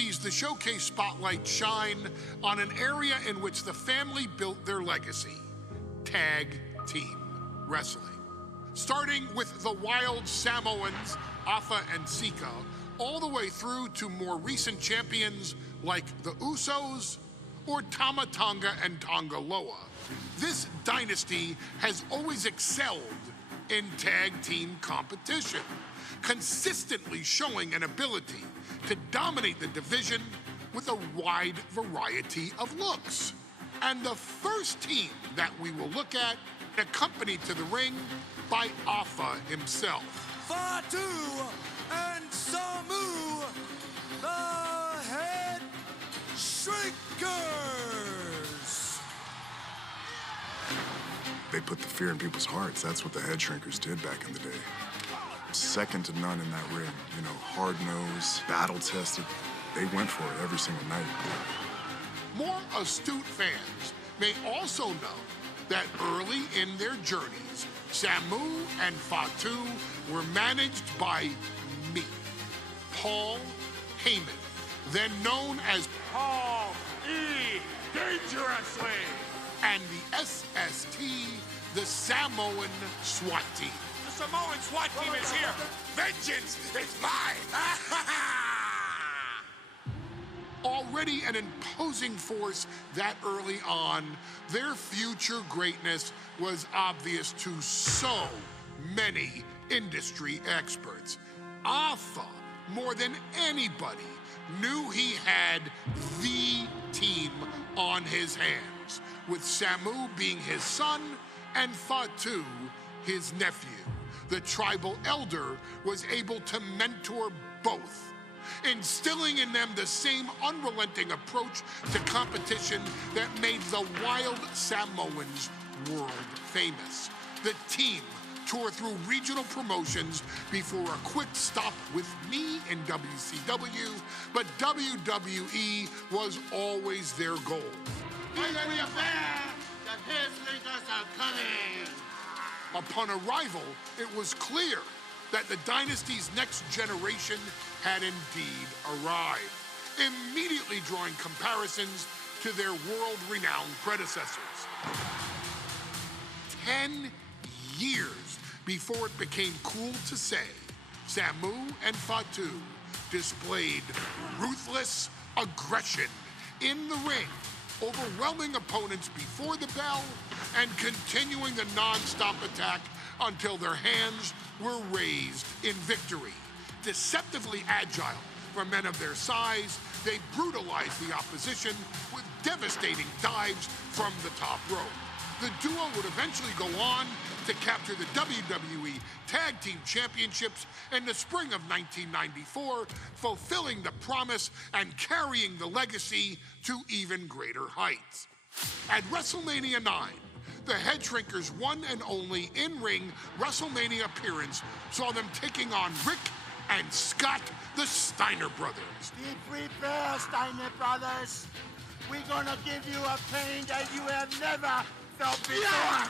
sees the showcase spotlight shine on an area in which the family built their legacy, tag team wrestling. Starting with the wild Samoans, Afa and Sika, all the way through to more recent champions like the Usos or Tama Tonga and Tonga Loa. This dynasty has always excelled in tag team competition, consistently showing an ability to dominate the division with a wide variety of looks. And the first team that we will look at, accompanied to the ring by Afa himself. Fatu and Samu, the Headshrinkers. They put the fear in people's hearts. That's what the Headshrinkers did back in the day. Second to none in that ring. You know, hard-nosed, battle-tested. They went for it every single night. More astute fans may also know that early in their journeys, Samu and Fatu were managed by me, Paul Heyman, then known as Paul E. Dangerously, and the SST, the Samoan SWAT team. The Samoan SWAT team is here. Vengeance is mine! Already an imposing force that early on, their future greatness was obvious to so many industry experts. Afa, more than anybody, knew he had the team on his hands, with Samu being his son and Fatu his nephew. The tribal elder was able to mentor both, instilling in them the same unrelenting approach to competition that made the wild Samoans world famous. The team toured through regional promotions before a quick stop with me in WCW, but WWE was always their goal. The Headshrinkers are coming! Upon arrival, it was clear that the dynasty's next generation had indeed arrived, immediately drawing comparisons to their world-renowned predecessors. 10 years before it became cool to say, Samu and Fatu displayed ruthless aggression in the ring, overwhelming opponents before the bell and continuing the non-stop attack until their hands were raised in victory. Deceptively agile for men of their size, they brutalized the opposition with devastating dives from the top rope. The duo would eventually go on to capture the WWE Tag Team Championships in the spring of 1994, fulfilling the promise and carrying the legacy to even greater heights. At WrestleMania 9, the Headshrinkers' one and only in-ring WrestleMania appearance saw them taking on Rick and Scott, the Steiner brothers. Be prepared, Steiner brothers. We're gonna give you a pain that you have never felt before.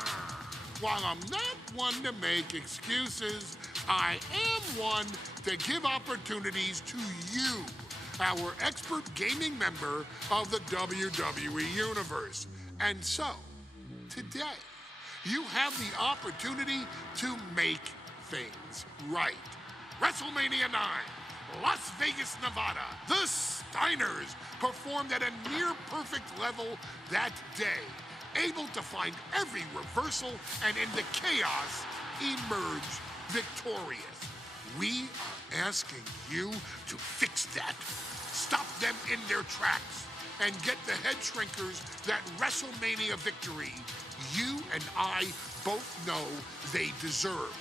While I'm not one to make excuses, I am one to give opportunities to you, our expert gaming member of the WWE Universe. And so, today, you have the opportunity to make things right. WrestleMania 9, Las Vegas, Nevada. The Steiners performed at a near-perfect level that day, able to find every reversal and in the chaos emerge victorious. We are asking you to fix that. Stop them in their tracks and get the Headshrinkers that WrestleMania victory you and I both know they deserve.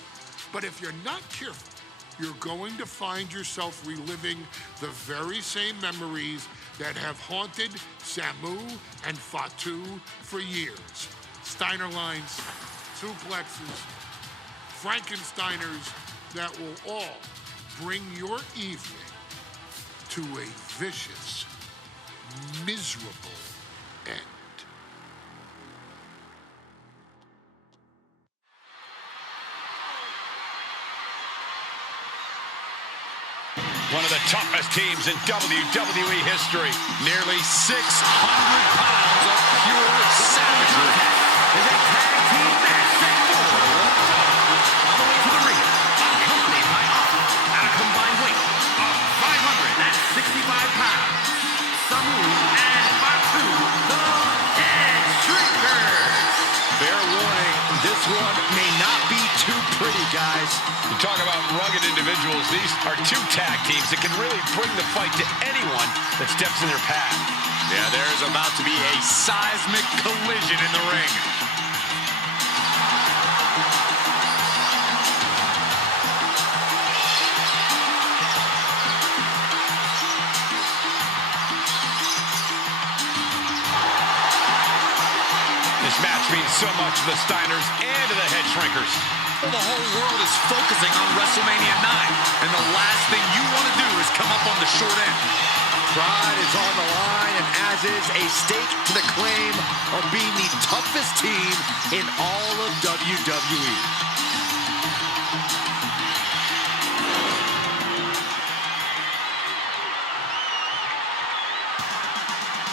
But if you're not careful, you're going to find yourself reliving the very same memories that have haunted Samu and Fatu for years. Steiner lines, suplexes, Frankensteiners that will all bring your evening to a vicious, miserable end. One of the toughest teams in WWE history. Nearly 600 pounds of pure savagery. Is a tag team match set for one fall. On the way to the ring, accompanied by Afa at a combined weight of 565 pounds. Samu and Fatu, the Headshrinkers. Fair warning, this one may not be too pretty, guys. You talk about rugged individuals. These are two tag teams that can really bring the fight to anyone that steps in their path. Yeah, there's about to be a seismic collision in the ring. This match means so much to the Steiners and to the Headshrinkers. Well, the whole world is focusing on Wrestlemania 9, and the last thing you want to do is come up on the short end. Pride is on the line, and as is a stake to the claim of being the toughest team in all of WWE.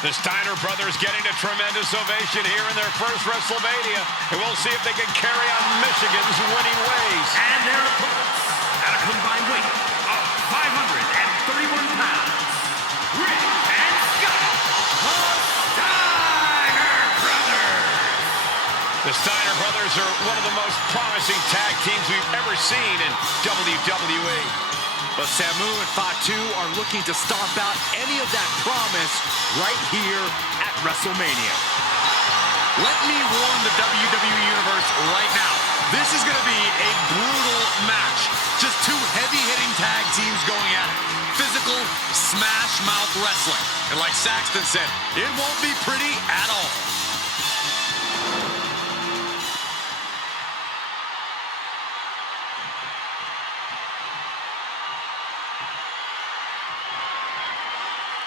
The Steiner brothers getting a tremendous ovation here in their first WrestleMania. And we'll see if they can carry on Michigan's winning ways. And their opponents at a combined weight of 531 pounds. Rick and Scott, the Steiner brothers. The Steiner brothers are one of the most promising tag teams we've ever seen in WWE. But Samu and Fatu are looking to stomp out any of that promise right here at WrestleMania. Let me warn the WWE Universe right now. This is going to be a brutal match. Just two heavy-hitting tag teams going at it. Physical, smash-mouth wrestling. And like Saxton said, it won't be pretty at all.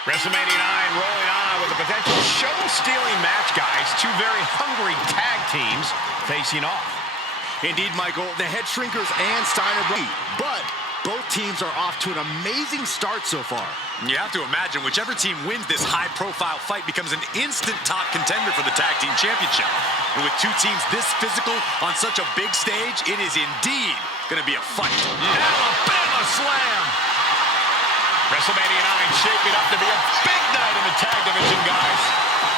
WrestleMania 9 rolling on with a potential show-stealing match, guys. Two very hungry tag teams facing off. Indeed, Michael, the Headshrinkers and Steiner brothers. But both teams are off to an amazing start so far. You have to imagine whichever team wins this high-profile fight becomes an instant top contender for the Tag Team Championship. And with two teams this physical on such a big stage, it is indeed going to be a fight. Alabama slam! WrestleMania 9 shaping up to be a big night in the tag division, guys.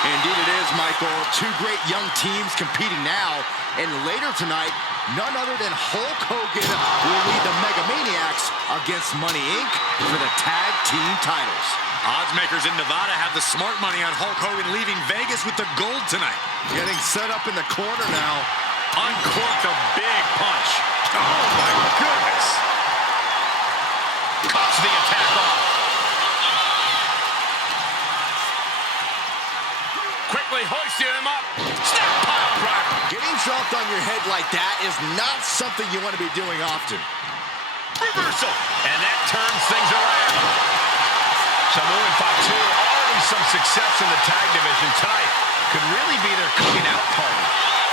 Indeed it is, Michael. Two great young teams competing now. And later tonight, none other than Hulk Hogan will lead the Mega Maniacs against Money Inc. for the tag team titles. Odds makers in Nevada have the smart money on Hulk Hogan leaving Vegas with the gold tonight. Getting set up in the corner now. Uncorked a big punch. Oh, my goodness. Cuts the attack off. Quickly hoisting him up. Snap pile driver. Getting dropped on your head like that is not something you want to be doing often. Reversal. And that turns things around. Samu and Fatu already some success in the tag division tonight. Could really be their coming out party.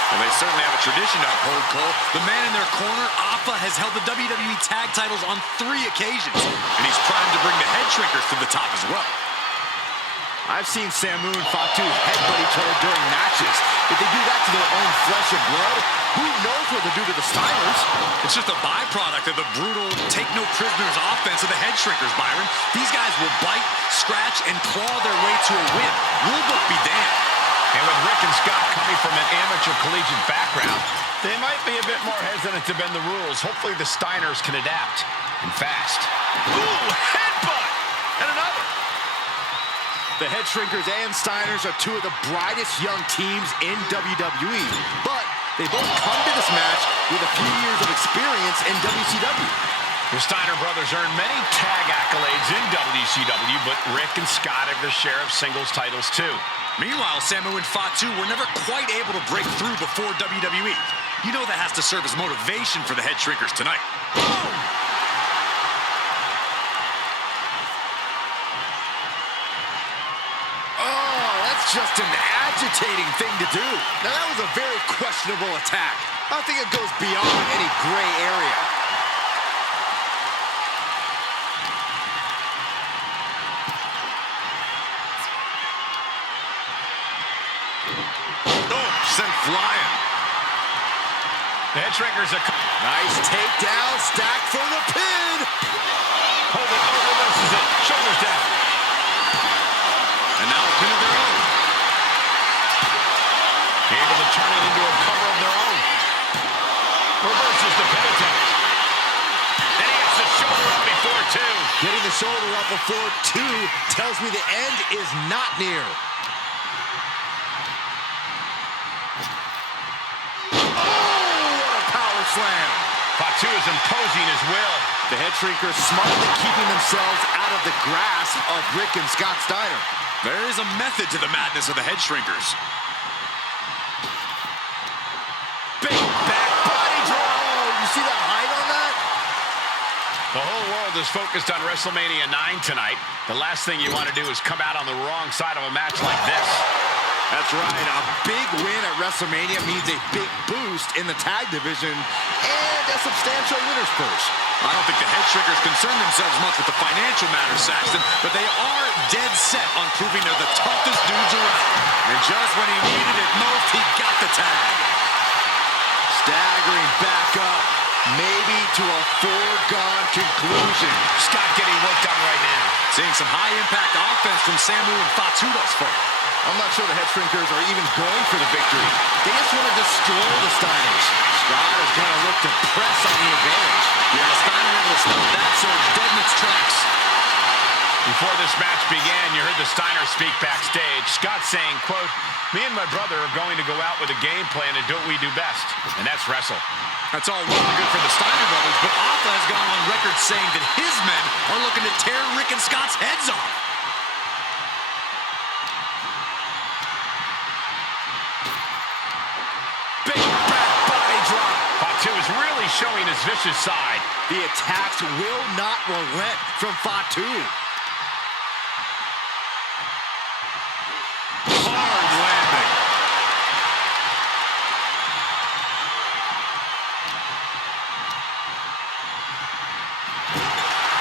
Well, they certainly have a tradition to uphold, Cole. The man in their corner, Afa, has held the WWE tag titles on 3 occasions. And he's primed to bring the Headshrinkers to the top as well. I've seen Samu and Fatu headbutt each other during matches. If they do that to their own flesh and blood, who knows what they'll do to the Steiners? It's just a byproduct of the brutal take-no-prisoners offense of the Headshrinkers, Byron. These guys will bite, scratch, and claw their way to a win. Rulebook be damned. And with Rick and Scott coming from an amateur collegiate background, they might be a bit more hesitant to bend the rules. Hopefully the Steiners can adapt, and fast. Ooh, headbutt! And another. The Headshrinkers and Steiners are two of the brightest young teams in WWE. But they both come to this match with a few years of experience in WCW. The Steiner brothers earned many tag accolades in WCW, but Rick and Scott have their share of singles titles too. Meanwhile, Samu and Fatu were never quite able to break through before WWE. You know that has to serve as motivation for the Headshrinkers tonight. Boom! Oh, that's just an agitating thing to do. Now, that was a very questionable attack. I think it goes beyond any gray area. Oh, sent flying. The Headshrinkers are... Nice takedown, stacked for the pin. Hold it, reverses it, shoulders down. And now a pin of their own. Able to turn it into a cover of their own. Reverses the pin attempt. And he gets the shoulder up before two. Getting the shoulder up before two tells me the end is not near. Slam. Fatu is imposing his will. The Headshrinkers smartly keeping themselves out of the grasp of Rick and Scott Steiner. There is a method to the madness of the Headshrinkers. Big back body draw. You see that height on that? The whole world is focused on Wrestlemania 9 tonight. The last thing you want to do is come out on the wrong side of a match like this. That's right. A big win at WrestleMania means a big boost in the tag division and a substantial winner's purse. I don't think the Headshrinkers concern themselves much with the financial matters, Saxton, but they are dead set on proving they're the toughest dudes around. And just when he needed it most, he got the tag. Staggering back up, maybe to a foregone conclusion. Scott getting work done right now. Seeing some high-impact offense from Samu and Fatu thus far. I'm not sure the Headshrinkers are even going for the victory. They just want to destroy the Steiners. Scott is going to look to press on the advantage. Yeah, Steiner able to stop that surge dead in its tracks. Before this match began, you heard the Steiner speak backstage. Scott saying, quote, "Me and my brother are going to go out with a game plan and do what we do best, and that's wrestle." That's all well and good for the Steiner brothers, but Afa has gone on record saying that his men are looking to tear Rick and Scott's heads off. Big back body drop. Fatu is really showing his vicious side. The attacks will not relent from Fatu. Hard landing.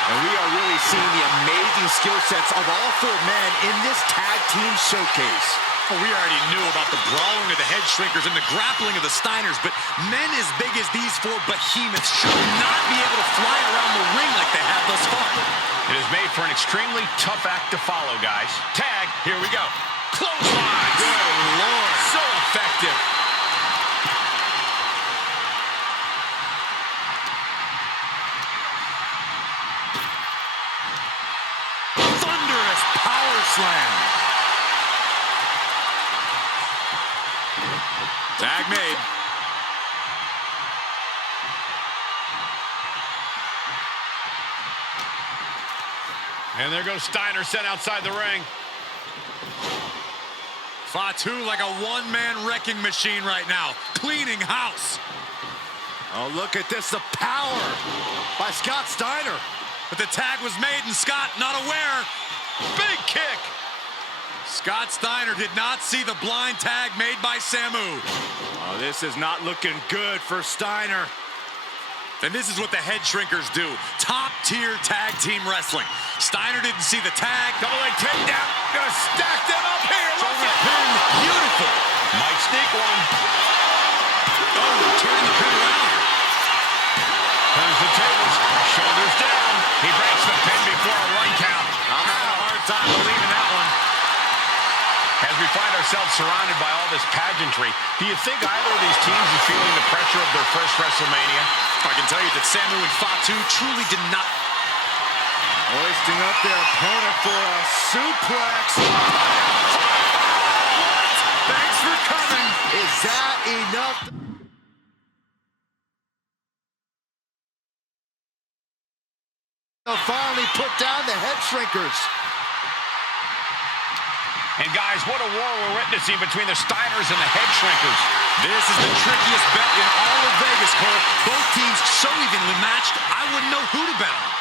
And we are really seeing the amazing skill sets of all four men in this tag team showcase. Well, we already knew about the brawling of the Headshrinkers and the grappling of the Steiners, but men as big as these four behemoths should not be able to fly around the ring like they have thus far. It is made for an extremely tough act to follow, guys. Tag, here we go. Clothesline. Good Lord. So effective. Thunderous power slam. Tag made. And there goes Steiner sent outside the ring. Fatu like a one-man wrecking machine right now, cleaning house. Oh, look at this, the power by Scott Steiner. But the tag was made and Scott not aware. Big kick. Scott Steiner did not see the blind tag made by Samu. Oh, this is not looking good for Steiner. And this is what the Headshrinkers do. Top-tier tag team wrestling. Steiner didn't see the tag. Double leg takedown. Gonna stack them up here. Look Shoulder at pin. Beautiful. Might sneak one. Oh, turning the pin around. Turns the tables. Shoulders down. He breaks the pin before a 1 count. I'm having a hard time believing that one. As we find ourselves surrounded by all this pageantry, do you think either of these teams is feeling the pressure of their first WrestleMania? I can tell you that Samu and Fatu truly did not. Hoisting up their opponent for a suplex. Thanks for coming. Is that enough? They'll finally put down the Headshrinkers. And guys, what a war we're witnessing between the Steiners and the Headshrinkers. This is the trickiest bet in all of Vegas, Cole. Both teams so evenly matched, I wouldn't know who to bet on.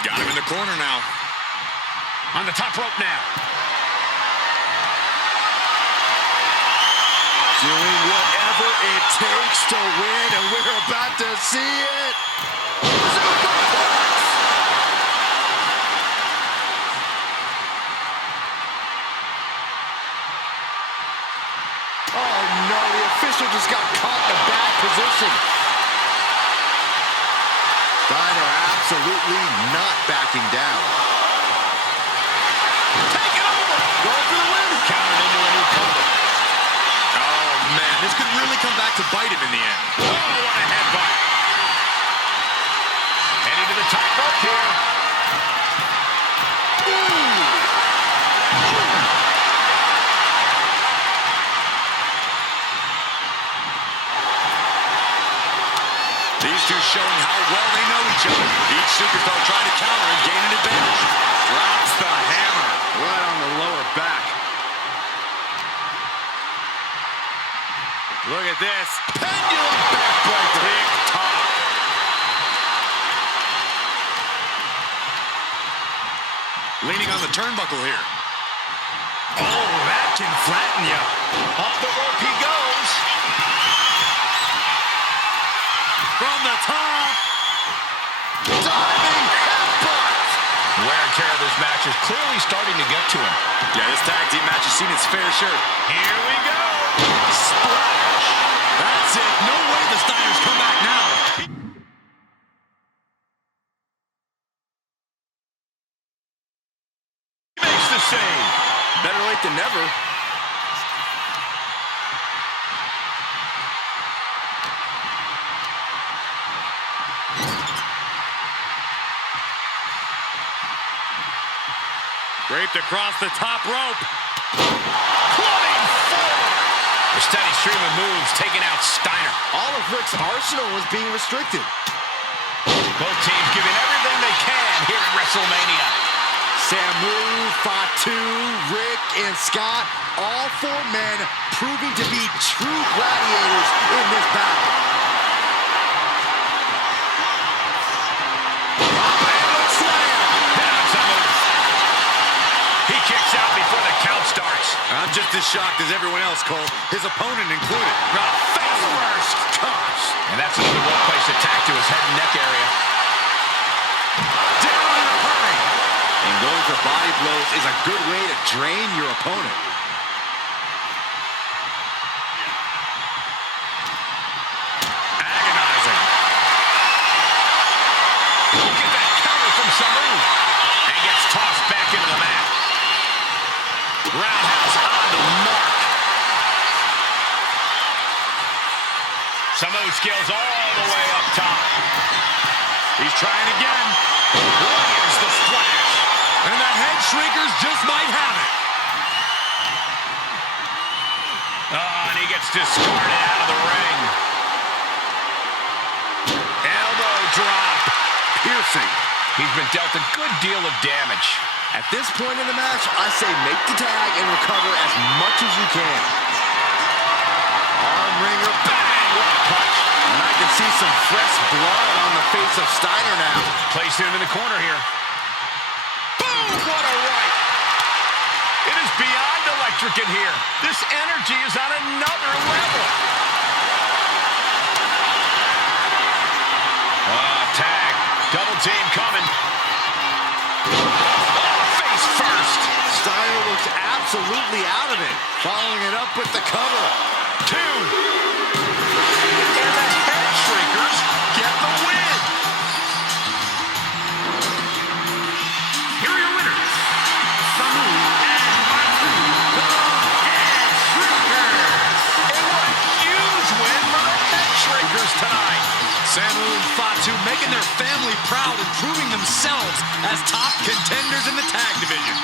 Got him in the corner now. On the top rope now. Doing whatever it takes to win, and we're about to see it. Oh no, the official just got caught in a bad position. Steiner absolutely not backing down. Take it over. Going for the win. Countered into a new cover. Oh, man, this could really come back to bite him in the end. Oh, what a headbutt. Heading to the top rope here. These two showing how well they know each other. Each superstar trying to counter and gain an advantage. Drops the hammer right on the lower back. Look at this. Pendulum backbreaker. Big top. Leaning on the turnbuckle here. Oh, that can flatten you. Up the rope he goes. From the top. Diving headbutt. Wear and tear of this match is clearly starting to get to him. Yeah, this tag team match has seen its fair share. Here we go. Splash. That's it. No way the Steiners come back now. He makes the save. Better late than never. Draped across the top rope. Clubbing forward. A steady stream of moves taking out Steiner. All of Rick's arsenal was being restricted. Both teams giving everything they can here at Wrestlemania. Samu, Fatu, Rick, and Scott, all four men proving to be true gladiators in this battle. Kicks out before the count starts. I'm just as shocked as everyone else, Cole. His opponent included. Face first. Toss. And that's another well-placed attack to his head and neck area. Down in a hurry. And going for body blows is a good way to drain your opponent. Agonizing. Get that counter from Samu. And gets tossed back into the mat. Roundhouse on the mark. Samu scales all the way up top. He's trying again. Lands the splash. And the Headshrinkers just might have it. Oh, and he gets discarded out of the ring. Elbow drop. Piercing. He's been dealt a good deal of damage. At this point in the match, I say make the tag and recover as much as you can. Arm wringer, bang, what a punch. And I can see some fresh blood on the face of Steiner now. Placed him in the corner here. Boom, what a right. It is beyond electric in here. This energy is on another level. Tag, double team coming. First. Steiner looks absolutely out of it. Following it up with the cover. 2. And the Headshrinkers get the win. Here are your winners, Samu and Fatu, the Headshrinkers. And what a huge win for the Headshrinkers tonight. Samu and Fatu making their family proud and proving themselves as top contenders in the tag division.